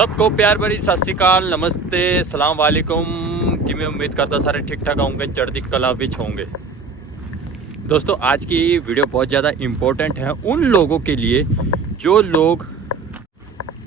सबको प्यार भरी सत श्री अकाल, नमस्ते, सलाम वालेकुम। कि मैं उम्मीद करता सारे ठीक ठाक होंगे, चढ़ती कला विच होंगे। दोस्तों, आज की वीडियो बहुत ज़्यादा इम्पोर्टेंट है उन लोगों के लिए जो लोग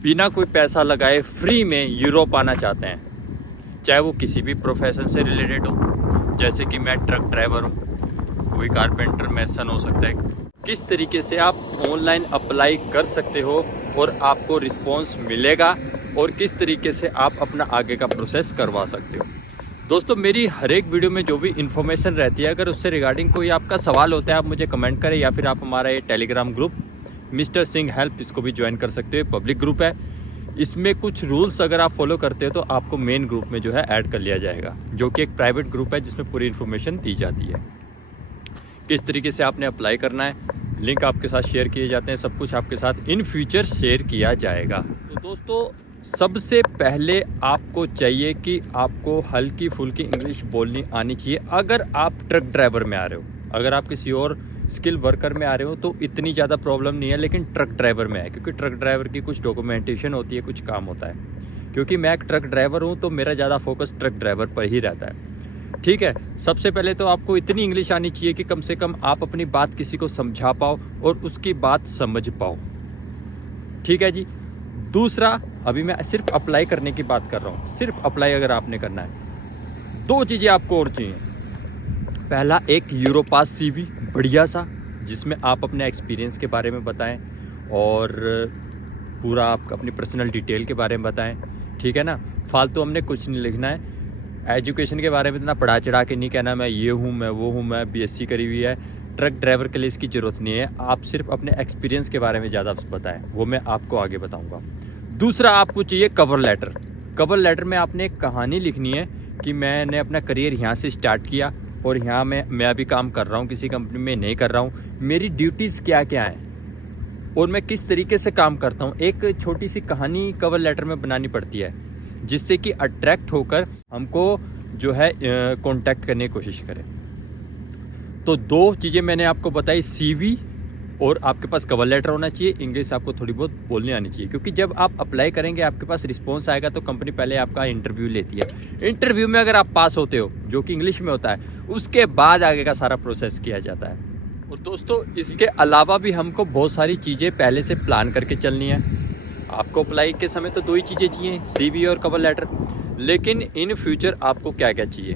बिना कोई पैसा लगाए फ्री में यूरोप आना चाहते हैं, चाहे वो किसी भी प्रोफेशन से रिलेटेड हो। जैसे कि मैं ट्रक ड्राइवर हूँ, कोई कारपेंटर मैसन हो सकता है। किस तरीके से आप ऑनलाइन अप्लाई कर सकते हो और आपको रिस्पॉन्स मिलेगा, और किस तरीके से आप अपना आगे का प्रोसेस करवा सकते हो। दोस्तों, मेरी हर एक वीडियो में जो भी इन्फॉर्मेशन रहती है, अगर उससे रिगार्डिंग कोई आपका सवाल होता है, आप मुझे कमेंट करें, या फिर आप हमारा ये Telegram group mister Singh help, इसको भी ज्वाइन कर सकते हो। पब्लिक ग्रुप है, इसमें कुछ रूल्स अगर आप फॉलो करते हो तो आपको मेन ग्रुप में जो है ऐड कर लिया जाएगा, जो कि एक प्राइवेट ग्रुप है जिसमें पूरी इन्फॉर्मेशन दी जाती है। किस तरीके से आपने अप्लाई करना है, लिंक आपके साथ शेयर किए जाते हैं, सब कुछ आपके साथ इन फ्यूचर शेयर किया जाएगा। तो दोस्तों, सबसे पहले आपको चाहिए कि आपको हल्की फुल्की इंग्लिश बोलनी आनी चाहिए। अगर आप ट्रक ड्राइवर में आ रहे हो, अगर आप किसी और स्किल वर्कर में आ रहे हो तो इतनी ज़्यादा प्रॉब्लम नहीं है, लेकिन ट्रक ड्राइवर में है, क्योंकि ट्रक ड्राइवर की कुछ डॉक्यूमेंटेशन होती है, कुछ काम होता है। क्योंकि मैं एक ट्रक ड्राइवर हूँ तो मेरा ज़्यादा फोकस ट्रक ड्राइवर पर ही रहता है। ठीक है, सबसे पहले तो आपको इतनी इंग्लिश आनी चाहिए कि कम से कम आप अपनी बात किसी को समझा पाओ और उसकी बात समझ पाओ। ठीक है जी। दूसरा, अभी मैं सिर्फ अप्लाई करने की बात कर रहा हूँ। सिर्फ अप्लाई अगर आपने करना है, दो चीज़ें आपको और चाहिए। पहला, एक यूरोपास सीवी बढ़िया सा, जिसमें आप अपने एक्सपीरियंस के बारे में बताएं और पूरा आप अपनी पर्सनल डिटेल के बारे में बताएं। ठीक है ना, फालतू हमने कुछ नहीं लिखना है। एजुकेशन के बारे में इतना पढ़ा चढ़ा के नहीं कहना मैं ये हूँ, मैं वो हूँ, मैं बीएससी करी हुई है। ट्रक ड्राइवर के लिए इसकी ज़रूरत नहीं है। आप सिर्फ अपने एक्सपीरियंस के बारे में ज़्यादा बताएं, वो मैं आपको आगे बताऊंगा। दूसरा, आपको चाहिए कवर लेटर। कवर लेटर में आपने एक कहानी लिखनी है कि मैंने अपना करियर यहाँ से स्टार्ट किया और यहाँ मैं अभी काम कर रहा हूँ, किसी कंपनी में नहीं कर रहा हूँ, मेरी ड्यूटीज़ क्या क्या हैं और मैं किस तरीके से काम करता हूँ। एक छोटी सी कहानी कवर लेटर में बनानी पड़ती है, जिससे कि अट्रैक्ट होकर हमको जो है कांटेक्ट करने की कोशिश करें। तो दो चीज़ें मैंने आपको बताई, सीवी और आपके पास कवर लेटर होना चाहिए। इंग्लिश आपको थोड़ी बहुत बोलनी आनी चाहिए, क्योंकि जब आप अप्लाई करेंगे आपके पास रिस्पांस आएगा तो कंपनी पहले आपका इंटरव्यू लेती है। इंटरव्यू में अगर आप पास होते हो, जो कि इंग्लिश में होता है, उसके बाद आगे का सारा प्रोसेस किया जाता है। और दोस्तों, इसके अलावा भी हमको बहुत सारी चीज़ें पहले से प्लान करके चलनी है। आपको अप्लाई के समय तो दो ही चीज़ें चाहिए, सीवी और कवर लेटर। लेकिन इन फ्यूचर आपको क्या क्या चाहिए?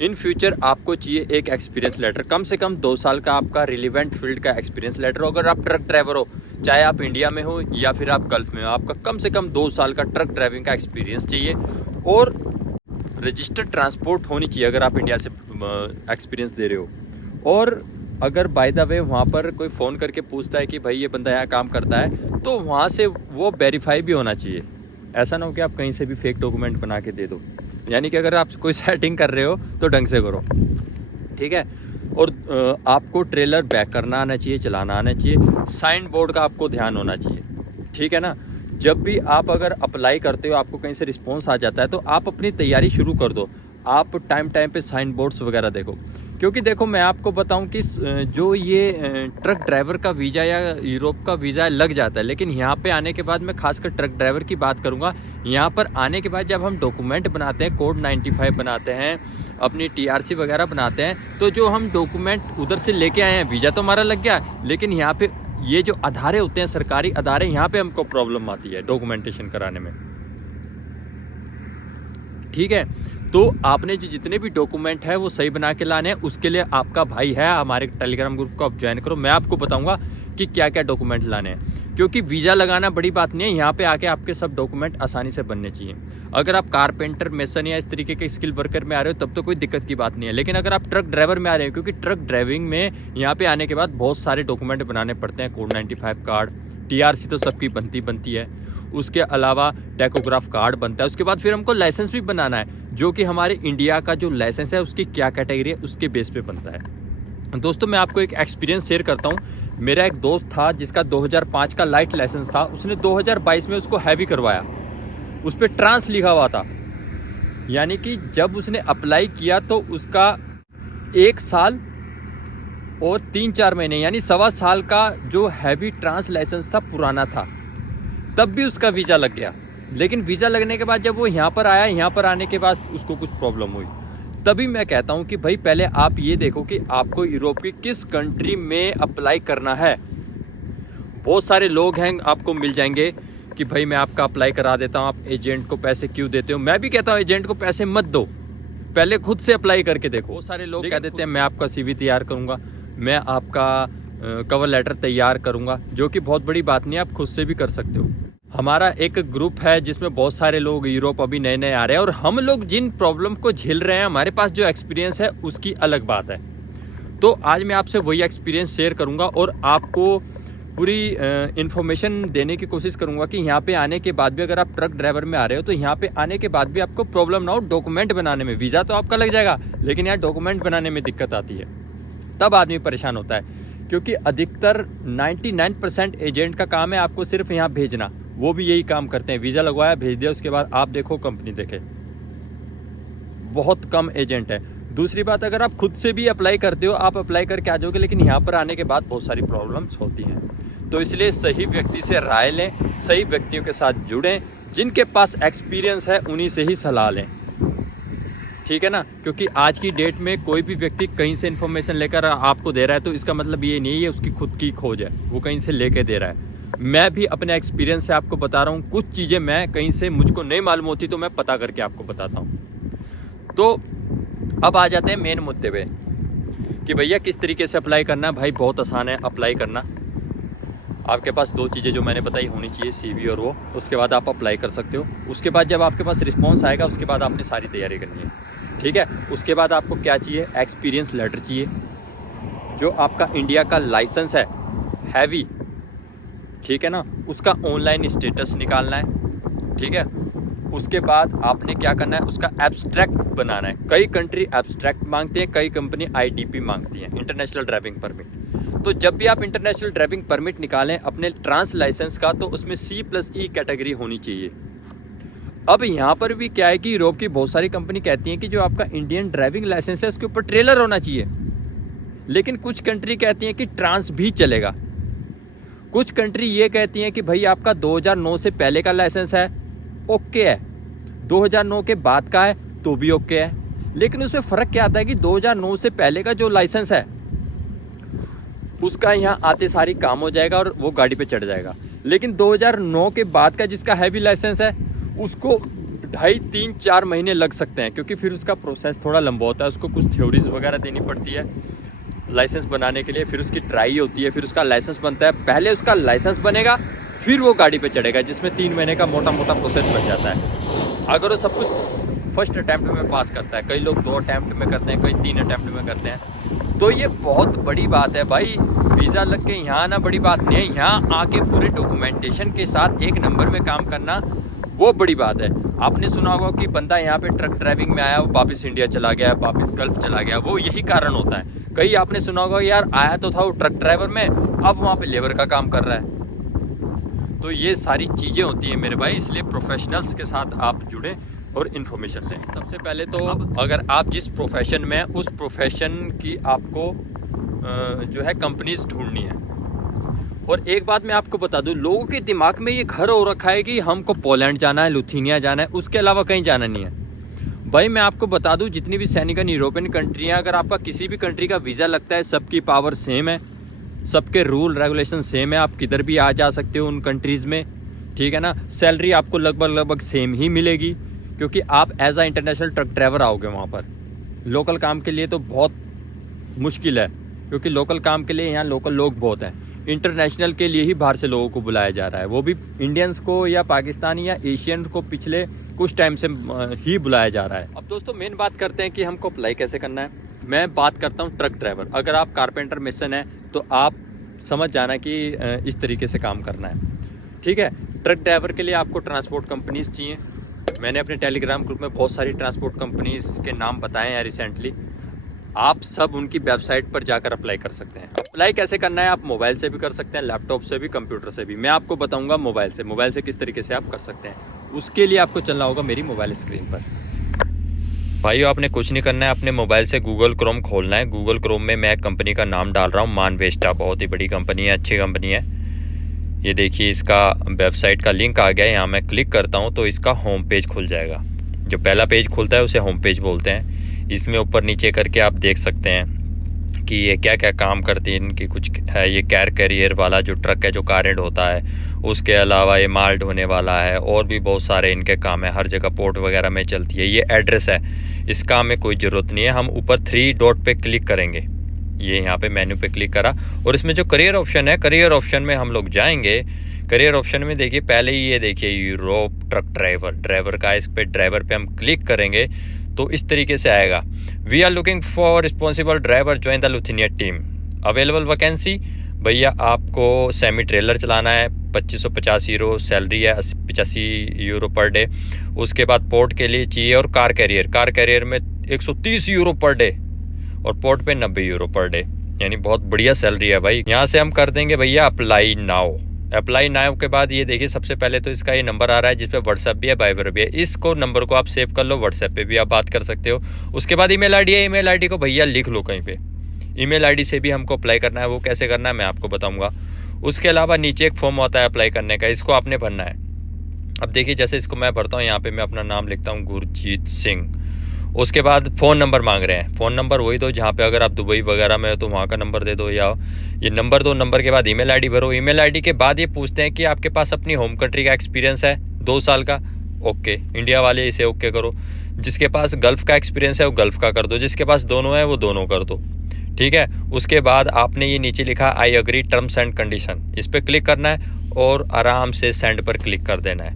इन फ्यूचर आपको चाहिए एक एक्सपीरियंस लेटर, कम से कम 2 साल का आपका रिलेवेंट फील्ड का एक्सपीरियंस लेटर हो। अगर आप ट्रक ड्राइवर हो, चाहे आप इंडिया में हो या फिर आप गल्फ में हो, आपका कम से कम 2 साल का ट्रक ड्राइविंग का एक्सपीरियंस चाहिए। और रजिस्टर्ड ट्रांसपोर्ट होनी चाहिए अगर आप इंडिया से एक्सपीरियंस दे रहे हो। और अगर बाय द वे वहाँ पर कोई फ़ोन करके पूछता है कि भाई ये बंदा यहाँ काम करता है, तो वहाँ से वो वेरीफाई भी होना चाहिए। ऐसा ना हो कि आप कहीं से भी फेक डॉक्यूमेंट बना के दे दो। यानी कि अगर आप कोई सेटिंग कर रहे हो तो ढंग से करो। ठीक है। और आपको ट्रेलर बैक करना आना चाहिए, चलाना आना चाहिए। साइन बोर्ड का आपको ध्यान होना चाहिए। ठीक है ना। जब भी आप अगर अप्लाई करते हो, आपको कहीं से रिस्पॉन्स आ जाता है, तो आप अपनी तैयारी शुरू कर दो। आप टाइम टाइम पे साइन बोर्ड्स वगैरह देखो, क्योंकि देखो मैं आपको बताऊं कि जो ये ट्रक ड्राइवर का वीज़ा या यूरोप का वीज़ा लग जाता है, लेकिन यहाँ पे आने के बाद मैं खासकर ट्रक ड्राइवर की बात करूँगा। यहाँ पर आने के बाद जब हम डॉक्यूमेंट बनाते हैं, कोड 95 बनाते हैं, अपनी टीआरसी वगैरह बनाते हैं, तो जो हम डॉक्यूमेंट उधर से लेके आए हैं, वीज़ा तो हमारा लग गया, लेकिन यहाँ पे ये जो अदारे होते हैं, सरकारी अदारे, यहाँ पे हमको प्रॉब्लम आती है डॉक्यूमेंटेशन कराने में। ठीक है। तो आपने जो जितने भी डॉक्यूमेंट है वो सही बना के लाने हैं। उसके लिए आपका भाई है, हमारे टेलीग्राम ग्रुप को आप ज्वाइन करो। मैं आपको बताऊंगा कि क्या क्या डॉक्यूमेंट लाने हैं, क्योंकि वीज़ा लगाना बड़ी बात नहीं है। यहाँ पे आके आपके सब डॉक्यूमेंट आसानी से बनने चाहिए। अगर आप कारपेंटर, मेसन या इस तरीके के स्किल वर्कर में आ रहे हो तब तो कोई दिक्कत की बात नहीं है, लेकिन अगर आप ट्रक ड्राइवर में आ रहे हो, क्योंकि ट्रक ड्राइविंग में यहाँ पे आने के बाद बहुत सारे डॉक्यूमेंट बनाने पड़ते हैं। कोड 95 कार्ड, टीआरसी तो सबकी बनती है। उसके अलावा टैकोग्राफ कार्ड बनता है। उसके बाद फिर हमको लाइसेंस भी बनाना है, जो कि हमारे इंडिया का जो लाइसेंस है उसकी क्या कैटेगरी है, उसके बेस पे बनता है। दोस्तों, मैं आपको एक एक्सपीरियंस शेयर करता हूँ। मेरा एक दोस्त था जिसका 2005 का लाइट लाइसेंस था, उसने 2022 में उसको हैवी करवाया। उस पर ट्रांस लिखा हुआ था, यानी कि जब उसने अप्लाई किया तो उसका 1 साल और 3-4 महीने, यानी 1.25 साल का जो हैवी ट्रांस लाइसेंस था पुराना था, तब भी उसका वीज़ा लग गया। लेकिन वीज़ा लगने के बाद जब वो यहाँ पर आया, यहाँ पर आने के बाद उसको कुछ प्रॉब्लम हुई, तभी मैं कहता हूँ कि भाई पहले आप ये देखो कि आपको यूरोप की किस कंट्री में अप्लाई करना है। बहुत सारे लोग हैं, आपको मिल जाएंगे कि भाई मैं आपका अप्लाई करा देता हूँ, आप एजेंट को पैसे क्यों देते हो। मैं भी कहता हूँ एजेंट को पैसे मत दो, पहले खुद से अप्लाई करके देखो। बहुत सारे लोग कह देते हैं मैं आपका CV तैयार करूँगा, मैं आपका कवर लेटर तैयार करूँगा, जो कि बहुत बड़ी बात नहीं है, आप खुद से भी कर सकते हो। हमारा एक ग्रुप है जिसमें बहुत सारे लोग यूरोप अभी नए नए आ रहे हैं, और हम लोग जिन प्रॉब्लम को झेल रहे हैं, हमारे पास जो एक्सपीरियंस है उसकी अलग बात है। तो आज मैं आपसे वही एक्सपीरियंस शेयर करूंगा और आपको पूरी इन्फॉर्मेशन देने की कोशिश करूंगा कि यहाँ पे आने के बाद भी अगर आप ट्रक ड्राइवर में आ रहे हो तो यहाँ पे आने के बाद भी आपको प्रॉब्लम ना हो डॉक्यूमेंट बनाने में। वीज़ा तो आपका लग जाएगा, लेकिन यहाँ डॉक्यूमेंट बनाने में दिक्कत आती है, तब आदमी परेशान होता है। क्योंकि अधिकतर 99% एजेंट का काम है आपको सिर्फ यहाँ भेजना, वो भी यही काम करते हैं, वीज़ा लगवाया भेज दिया, उसके बाद आप देखो कंपनी देखे। बहुत कम एजेंट है। दूसरी बात, अगर आप खुद से भी अप्लाई करते हो, आप अप्लाई करके आ जाओगे, लेकिन यहाँ पर आने के बाद बहुत सारी प्रॉब्लम्स होती हैं। तो इसलिए सही व्यक्ति से राय लें, सही व्यक्तियों के साथ जुड़ें, जिनके पास एक्सपीरियंस है उन्हीं से ही सलाह लें, ठीक है ना। क्योंकि आज की डेट में कोई भी व्यक्ति कहीं से इन्फॉर्मेशन लेकर आपको दे रहा है तो इसका मतलब ये नहीं है उसकी खुद की खोज है, वो कहीं से लेके दे रहा है। मैं भी अपने एक्सपीरियंस से आपको बता रहा हूँ, कुछ चीज़ें मैं कहीं से मुझको नहीं मालूम होती तो मैं पता करके आपको बताता हूँ। तो अब आ जाते हैं मेन मुद्दे पे कि भैया किस तरीके से अप्लाई करना है। भाई बहुत आसान है अप्लाई करना। आपके पास दो चीज़ें जो मैंने बताई होनी चाहिए, CV और वो, उसके बाद आप अप्लाई कर सकते हो। उसके बाद जब आपके पास रिस्पॉन्स आएगा उसके बाद आपने सारी तैयारी करनी है, ठीक है। उसके बाद आपको क्या चाहिए, एक्सपीरियंस लेटर चाहिए, जो आपका इंडिया का लाइसेंस है हैवी, ठीक है ना, उसका ऑनलाइन स्टेटस निकालना है, ठीक है। उसके बाद आपने क्या करना है, उसका एब्स्ट्रैक्ट बनाना है। कई कंट्री एब्स्ट्रैक्ट मांगती है, कई कंपनी IDP मांगती है, इंटरनेशनल ड्राइविंग परमिट। तो जब भी आप इंटरनेशनल ड्राइविंग परमिट निकालें अपने ट्रांस लाइसेंस का, तो उसमें C+E कैटेगरी होनी चाहिए। अब यहाँ पर भी क्या है कि यूरोप की बहुत सारी कंपनी कहती हैं कि जो आपका इंडियन ड्राइविंग लाइसेंस है उसके ऊपर ट्रेलर होना चाहिए, लेकिन कुछ कंट्री कहती हैं कि ट्रांस भी चलेगा। कुछ कंट्री ये कहती हैं कि भाई आपका 2009 से पहले का लाइसेंस है, ओके है, 2009 के बाद का है तो भी ओके है। लेकिन उसमें फ़र्क क्या आता है कि 2009 से पहले का जो लाइसेंस है उसका यहाँ आते सारी काम हो जाएगा और वो गाड़ी पे चढ़ जाएगा। लेकिन 2009 के बाद का जिसका हैवी लाइसेंस है उसको 2.5, 3, 4 महीने लग सकते हैं, क्योंकि फिर उसका प्रोसेस थोड़ा लंबा होता है। उसको कुछ थ्योरीज वगैरह देनी पड़ती है लाइसेंस बनाने के लिए, फिर उसकी ट्राई होती है, फिर उसका लाइसेंस बनता है। पहले उसका लाइसेंस बनेगा फिर वो गाड़ी पे चढ़ेगा, जिसमें 3 महीने का मोटा मोटा प्रोसेस लग जाता है। अगर वो सब कुछ फर्स्ट अटैम्प्ट में पास करता है, कई लोग 2 अटैम्प्ट में करते हैं, कई 3 अटैम्प्ट में करते हैं, तो ये बहुत बड़ी बात है भाई। वीज़ा लग के यहाँ आना बड़ी बात नहीं है, यहाँ आके पूरे डॉक्यूमेंटेशन के साथ 1 नंबर में काम करना वो बड़ी बात है। आपने सुना होगा कि बंदा यहाँ पे ट्रक ड्राइविंग में आया, वो वापस इंडिया चला गया, वापस गल्फ चला गया, वो यही कारण होता है। कई आपने सुना होगा यार आया तो था वो ट्रक ड्राइवर में, अब वहाँ पे लेबर का काम कर रहा है। तो ये सारी चीज़ें होती हैं मेरे भाई, इसलिए प्रोफेशनल्स के साथ आप जुड़ें और इन्फॉर्मेशन लें। सबसे पहले तो अगर आप जिस प्रोफेशन में हैं उस प्रोफेशन की आपको जो है कंपनीज ढूंढनी है। और एक बात मैं आपको बता दूं, लोगों के दिमाग में ये घर हो रखा है कि हमको पोलैंड जाना है, लुथिनिया जाना है, उसके अलावा कहीं जाना नहीं है। भाई मैं आपको बता दूं, जितनी भी सैनिकन यूरोपियन कंट्री हैं, अगर आपका किसी भी कंट्री का वीज़ा लगता है, सबकी पावर सेम है, सबके रूल रेगुलेशन सेम है, आप किधर भी आ जा सकते हो उन कंट्रीज़ में, ठीक है ना। सैलरी आपको लगभग सेम ही मिलेगी, क्योंकि आप एज आ इंटरनेशनल ट्रक ड्राइवर आओगे वहाँ पर। लोकल काम के लिए तो बहुत मुश्किल है, क्योंकि लोकल काम के लिए यहाँ लोकल लोग बहुत हैं। इंटरनेशनल के लिए ही बाहर से लोगों को बुलाया जा रहा है, वो भी इंडियंस को या पाकिस्तानी या एशियन को पिछले कुछ टाइम से ही बुलाया जा रहा है। अब दोस्तों मेन बात करते हैं कि हमको अप्लाई कैसे करना है। मैं बात करता हूँ ट्रक ड्राइवर। अगर आप कारपेंटर मिशन है तो आप समझ जाना कि इस तरीके से काम करना है, ठीक है। ट्रक ड्राइवर के लिए आपको ट्रांसपोर्ट कंपनीज चाहिए। मैंने अपने टेलीग्राम ग्रुप में बहुत सारी ट्रांसपोर्ट कंपनीज के नाम बताए हैं रिसेंटली, आप सब उनकी वेबसाइट पर जाकर अप्लाई कर सकते हैं। अप्लाई कैसे करना है, आप मोबाइल से भी कर सकते हैं, लैपटॉप से भी, कंप्यूटर से भी। मैं आपको बताऊंगा मोबाइल से किस तरीके से आप कर सकते हैं। उसके लिए आपको चलना होगा मेरी मोबाइल स्क्रीन पर। भाइयों आपने कुछ नहीं करना है, अपने मोबाइल से गूगल क्रोम खोलना है। गूगल क्रोम में मैं कंपनी का नाम डाल रहा हूँ, मानवेस्टा, बहुत ही बड़ी कंपनी है, अच्छी कंपनी है। ये देखिए इसका वेबसाइट का लिंक आ गया है। यहाँ मैं क्लिक करता हूँ तो इसका होम पेज खुल जाएगा। जो पहला पेज खुलता है उसे होम पेज बोलते हैं। इसमें ऊपर नीचे करके आप देख सकते हैं कि ये क्या क्या काम करती है। इनकी कुछ है, ये कैरियर वाला जो ट्रक है जो कार होता है, उसके अलावा ये माल ढोने वाला है, और भी बहुत सारे इनके काम है। हर जगह पोर्ट वगैरह में चलती है। ये एड्रेस है, इसका हमें कोई ज़रूरत नहीं है। हम ऊपर 3 डॉट पे क्लिक करेंगे। ये यहाँ पे मेन्यू पे क्लिक करा और इसमें जो करियर ऑप्शन है, करियर ऑप्शन में हम लोग जाएंगे। करियर ऑप्शन में देखिए पहले ही ये देखिए यूरोप ट्रक ड्राइवर का, इस पे ड्राइवर पे हम क्लिक करेंगे तो इस तरीके से आएगा। We are looking for responsible driver join the Lithuania team, available vacancy. भैया आपको सेमी ट्रेलर चलाना है, 2550 यूरो सैलरी है, 85 यूरो पर डे। उसके बाद पोर्ट के लिए चाहिए, और कार कैरियर में 130 यूरो पर डे, और पोर्ट पे 90 यूरो पर डे, यानी बहुत बढ़िया सैलरी है भाई। यहाँ से हम कर देंगे भैया अप्लाई नाउ। अप्लाई नाउ के बाद ये देखिए सबसे पहले तो इसका ये नंबर आ रहा है जिसपे व्हाट्सएप भी है, वाइबर भी है। इसको नंबर को आप सेव कर लो, व्हाट्सएप पे भी आप बात कर सकते हो। उसके बाद ईमेल आईडी है, ईमेल आईडी को भैया लिख लो कहीं पे। ईमेल आईडी से भी हमको अप्लाई करना है, वो कैसे करना है मैं आपको बताऊंगा। उसके अलावा नीचे एक फॉर्म होता है अप्लाई करने का, इसको आपने भरना है। अब देखिए जैसे इसको मैं भरता हूँ, यहाँ पे मैं अपना नाम लिखता हूँ गुरजीत सिंह। उसके बाद फ़ोन नंबर मांग रहे हैं, फ़ोन नंबर वही दो जहाँ पे अगर आप दुबई वगैरह में हो तो वहाँ का नंबर दे दो, या ये नंबर दो। नंबर के बाद ईमेल आईडी भरो। ईमेल आईडी के बाद ये पूछते हैं कि आपके पास अपनी होम कंट्री का एक्सपीरियंस है 2 साल का, ओके। इंडिया वाले इसे ओके करो। जिसके पास गल्फ़ का एक्सपीरियंस है वो गल्फ़ का कर दो, जिसके पास दोनों है वो दोनों कर दो, ठीक है। उसके बाद आपने ये नीचे लिखा I agree terms and condition, इस पर क्लिक करना है और आराम से सेंड पर क्लिक कर देना है,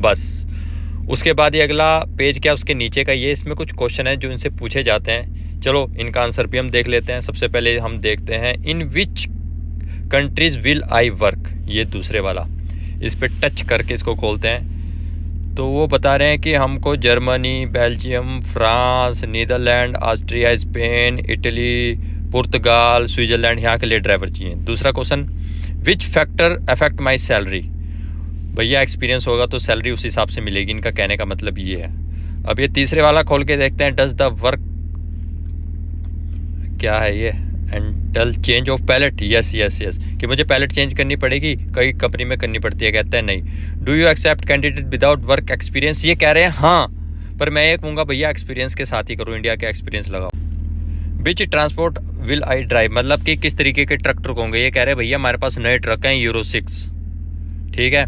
बस। उसके बाद ये अगला पेज क्या, उसके नीचे का ये, इसमें कुछ क्वेश्चन है जो इनसे पूछे जाते हैं। चलो इनका आंसर भी हम देख लेते हैं। सबसे पहले हम देखते हैं in which countries will I work, ये दूसरे वाला, इस पर टच करके इसको खोलते हैं तो वो बता रहे हैं कि हमको Germany, Belgium, France, Netherlands, Austria, Spain, Italy, पुर्तगाल, स्विट्ज़रलैंड, यहाँ के लिए ड्राइवर चाहिए। दूसरा question, which factor affect my salary, भैया एक्सपीरियंस होगा तो सैलरी उस हिसाब से मिलेगी, इनका कहने का मतलब ये है। अब ये तीसरे वाला खोल के देखते हैं, डज द वर्क, क्या है ये, एंडल change of pallet, yes yes yes, कि मुझे पैलेट चेंज करनी पड़ेगी, कई कंपनी में करनी पड़ती है, कहते हैं नहीं। Do you accept candidate without work experience, ये कह रहे हैं हाँ, पर मैं ये कहूँगा भैया एक्सपीरियंस के साथ ही करो, इंडिया के एक्सपीरियंस लगाओ। विच ट्रांसपोर्ट विल आई ड्राइव, मतलब कि किस तरीके के ट्रक होंगे। ये कह रहे हैं भैया हमारे पास नए ट्रक हैं यूरो 6, ठीक है।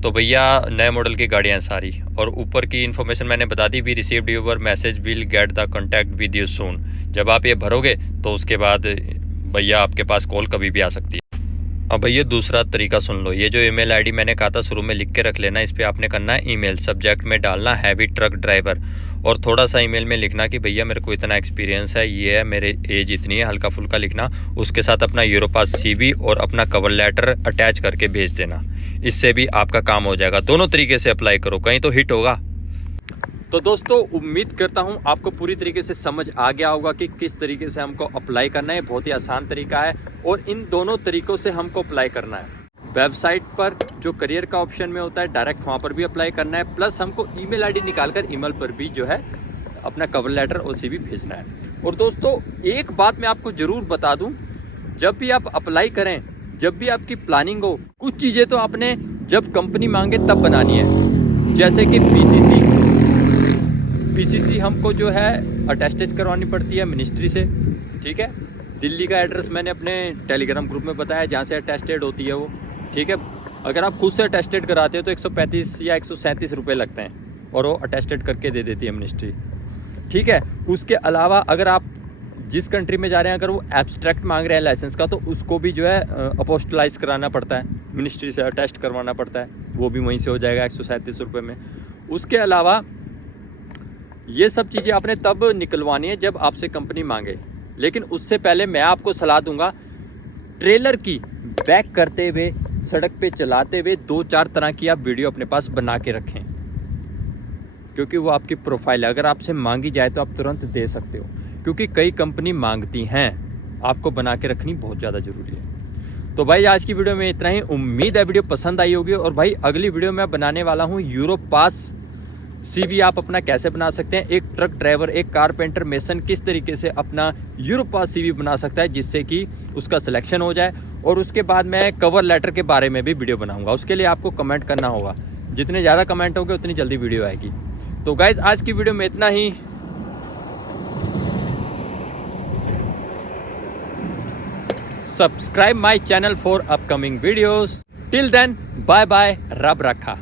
तो भैया नए मॉडल की गाड़ियाँ हैं सारी। और ऊपर की इन्फॉर्मेशन मैंने बता दी, we received your message, will get the contact with you soon. जब आप ये भरोगे तो उसके बाद भैया आपके पास कॉल कभी भी आ सकती है। अब भैया दूसरा तरीका सुन लो, ये जो ईमेल आईडी मैंने कहा था शुरू में लिख के रख लेना, इस पर आपने करना है ईमेल, सब्जेक्ट में डालना हैवी ट्रक ड्राइवर, और थोड़ा सा ईमेल में लिखना कि भैया मेरे को इतना एक्सपीरियंस है, ये है, मेरे एज इतनी है, हल्का फुल्का लिखना। उसके साथ अपना यूरोपास CV और अपना कवर लेटर अटैच करके भेज देना, इससे भी आपका काम हो जाएगा। दोनों तरीके से अप्लाई करो, कहीं तो हिट होगा। तो दोस्तों उम्मीद करता हूं आपको पूरी तरीके से समझ आ गया होगा कि किस तरीके से हमको अप्लाई करना है। बहुत ही आसान तरीका है और इन दोनों तरीकों से हमको अप्लाई करना है। वेबसाइट पर जो करियर का ऑप्शन में होता है डायरेक्ट वहाँ पर भी अप्लाई करना है, प्लस हमको ईमेल आईडी निकालकर ईमेल पर भी जो है अपना कवर लेटर और CV भेजना है। और दोस्तों एक बात मैं आपको ज़रूर बता दूँ, जब भी आप अप्लाई करें, जब भी आपकी प्लानिंग हो, कुछ चीज़ें तो आपने जब कंपनी मांगे तब बनानी है। जैसे कि PCC हमको जो है अटेस्टेड करवानी पड़ती है मिनिस्ट्री से, ठीक है। दिल्ली का एड्रेस मैंने अपने टेलीग्राम ग्रुप में बताया जहाँ से अटेस्टेड होती है वो, ठीक है। अगर आप खुद से अटेस्टेड कराते हो तो 135 या 137 रुपये लगते हैं और वो अटेस्टेड करके दे देती है मिनिस्ट्री, ठीक है। उसके अलावा अगर आप जिस कंट्री में जा रहे हैं, अगर वो एब्स्ट्रैक्ट मांग रहे हैं लाइसेंस का, तो उसको भी जो है अपोस्टलाइज कराना पड़ता है, मिनिस्ट्री से अटेस्ट करवाना पड़ता है, वो भी वहीं से हो जाएगा 137 रुपये में। उसके अलावा ये सब चीज़ें आपने तब निकलवानी है जब आपसे कंपनी मांगे, लेकिन उससे पहले मैं आपको सलाह दूंगा, ट्रेलर की बैक करते हुए, सड़क पे चलाते हुए 2-4 तरह की आप वीडियो अपने पास बना के रखें, क्योंकि वो आपकी प्रोफाइल है। अगर आपसे मांगी जाए तो आप तुरंत दे सकते हो, क्योंकि कई कंपनी मांगती हैं, आपको बना के रखनी बहुत ज़्यादा ज़रूरी है। तो भाई आज की वीडियो में इतना ही, उम्मीद है वीडियो पसंद आई होगी। और भाई अगली वीडियो में बनाने वाला हूँ यूरोपास CV आप अपना कैसे बना सकते हैं। एक ट्रक ड्राइवर, एक कारपेंटर, मेसन किस तरीके से अपना यूरोपास CV बना सकता है जिससे कि उसका सिलेक्शन हो जाए और उसके बाद मैं कवर लेटर के बारे में भी वीडियो बनाऊंगा। उसके लिए आपको कमेंट करना होगा, जितने ज़्यादा कमेंट होंगे उतनी जल्दी वीडियो आएगी। तो गाइज आज की वीडियो में इतना ही। Subscribe my channel for upcoming videos. Till then bye bye, रब रखा।